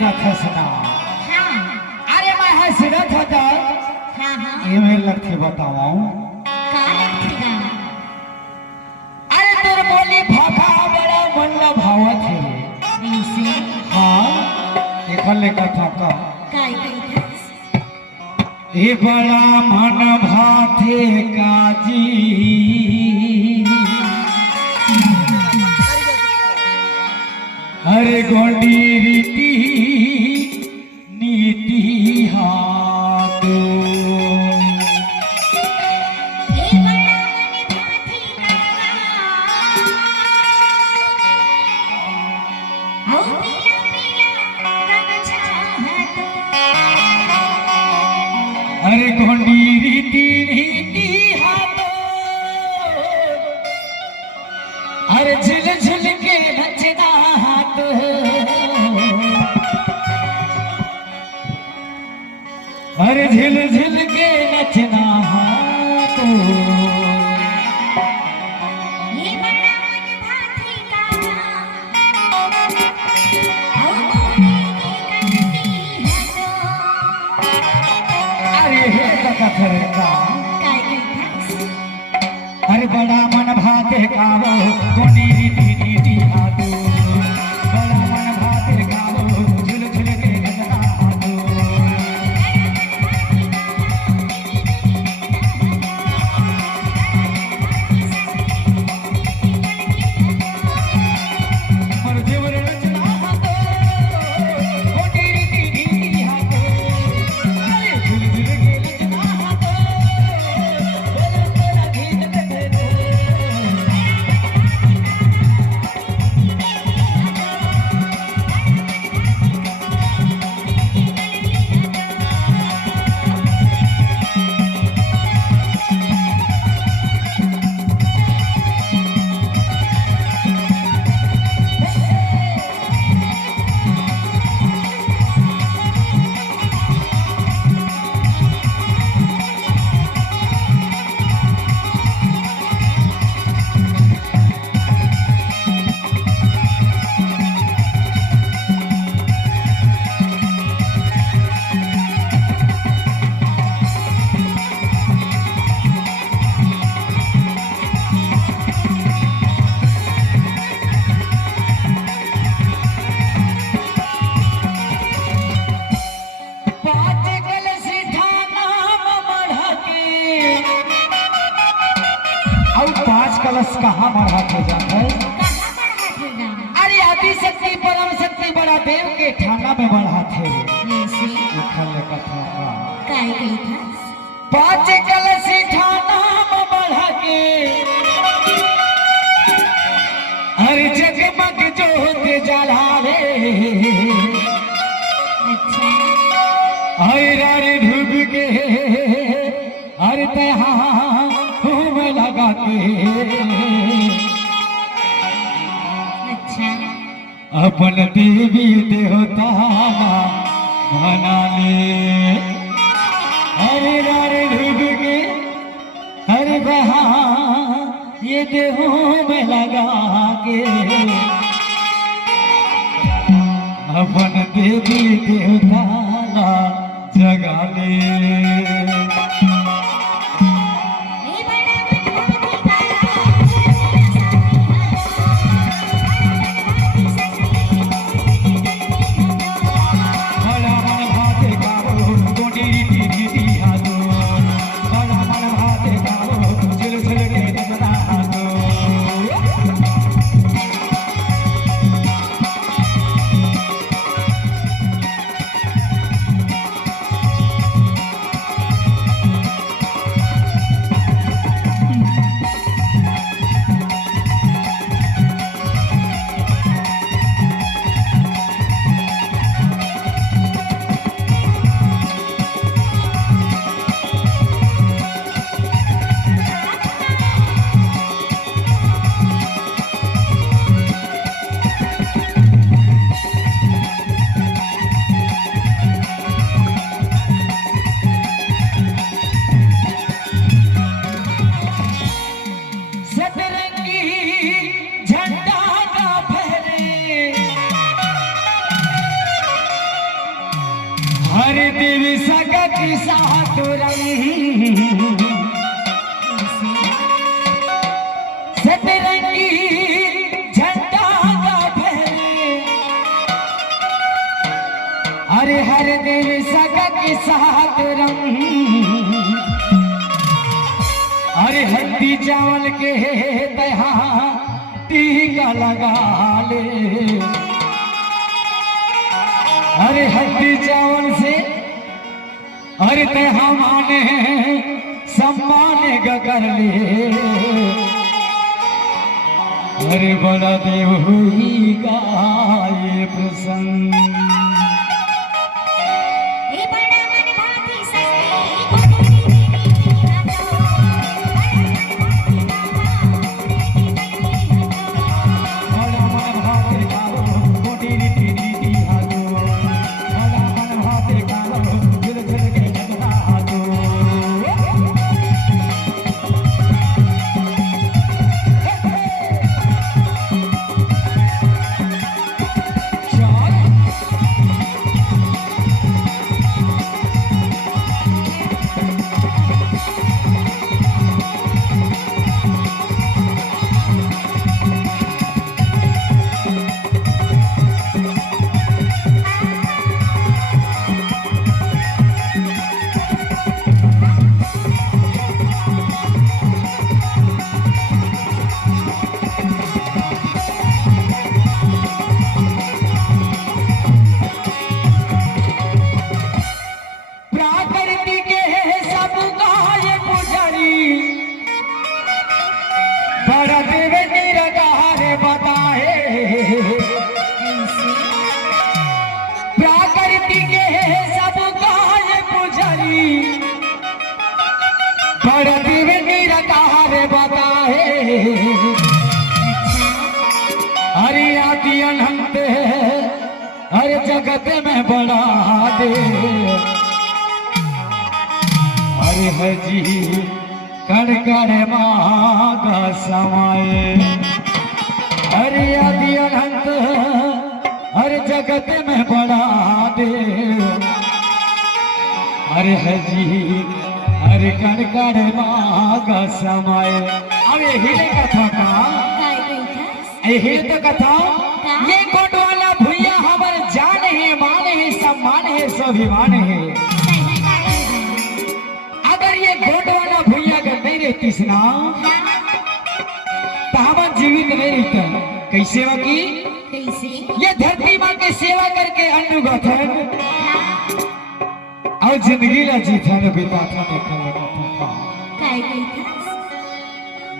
रथसना हाँ अरे मैं हसरत होता हाँ हाँ ये मैं लक्ष्य बताऊं का लगेगा अरे तोर बोली भाखा बड़ा मन ला भावत है ऐसे हाँ देखल लेकर था का काय काय ये बड़ा मन भाथे काजी अरे गोंडी रीति नीति हाथो ये बड़ा मन भाथी करवा ओ पीला पीला रंग चाहतो अरे गोंडी रीति नीति हाथो अरे झिल झिल के नचना हाथो अरे झिल झिल के नचना हाथो ये बड़ा मन भाथी करवा ओ मोरे की करती है तो अरे हे कथर का काय काय अरे बड़ा मन भाते खावो गोंडी रीति नीति हाथो बड़ा मन भाते खावो झिल झिल के नचना हाथो और जेवर नचना हाथो गोंडी रीति नीति हाथो अरे झिल झिल के नचना हाथो बोलो तेरा गीत दे दे पाँच कलशी थाना बढ़ा के और पाँच कलश कहाँ बढ़ा के जाता है कहाँ बढ़ातेगा अरे आदि शक्ति परम शक्ति बड़ा देव के थाना में बढ़ाते ऐसे लिखल कथा का काय काय था पाँच कलशी थाना में बढ़ा के हर जगमग जोत जलावे अच्छा हरे डूब के हर तहाँ घूम लगा के अच्छा अपन देवी देवता मना ले हरे रारे डूब के हर तहाँ ये देहों में लगा के अपन देवी देवता जगा ले ये बड़ा मन भाथी बड़ा मन भाते गावो गोंडी रीति नीति हाथो बड़ा मन भाते गावो झिल झिल के नचना हाथो हरे देवी सकत सातुरंग सतरंगी झंडा गाठे अरे हर देवी सकत सातुरंग अरे हल्दी चावल के दहा टीका लगा ले अरे हल्दी चावल से अरे दहा माने सम्मान कर ले अरे बड़ा देव हुई गाये प्रसन्न हे बड़ा मन भाती सस्ती कोटी बड़ा मन भाते कालो कोटी रीति रीति हाथो बड़ा मन भाते कालो झुल झुल के लगता हाथो अरे आदि अनंत अरे जगत में बड़ा दे अरे हजी कण कण मागा समाए अरे आदि अनंत अरे जगत में बड़ा दे अरे हजी अरे कण कण मागा समाए अब यही कथा का काय गई यही तो कथा ये कोट वाला भैया हमार जान है मान है सम्मान है स्वाभिमान है अगर ये कोट वाला भैया अगर नहीं रहती ना तो हम जीवित नहीं रहता कैसे की कैसे ये धरती माँ की सेवा करके अन्न गथन और जिंदगी ला जीथन बिता था देखा काय गई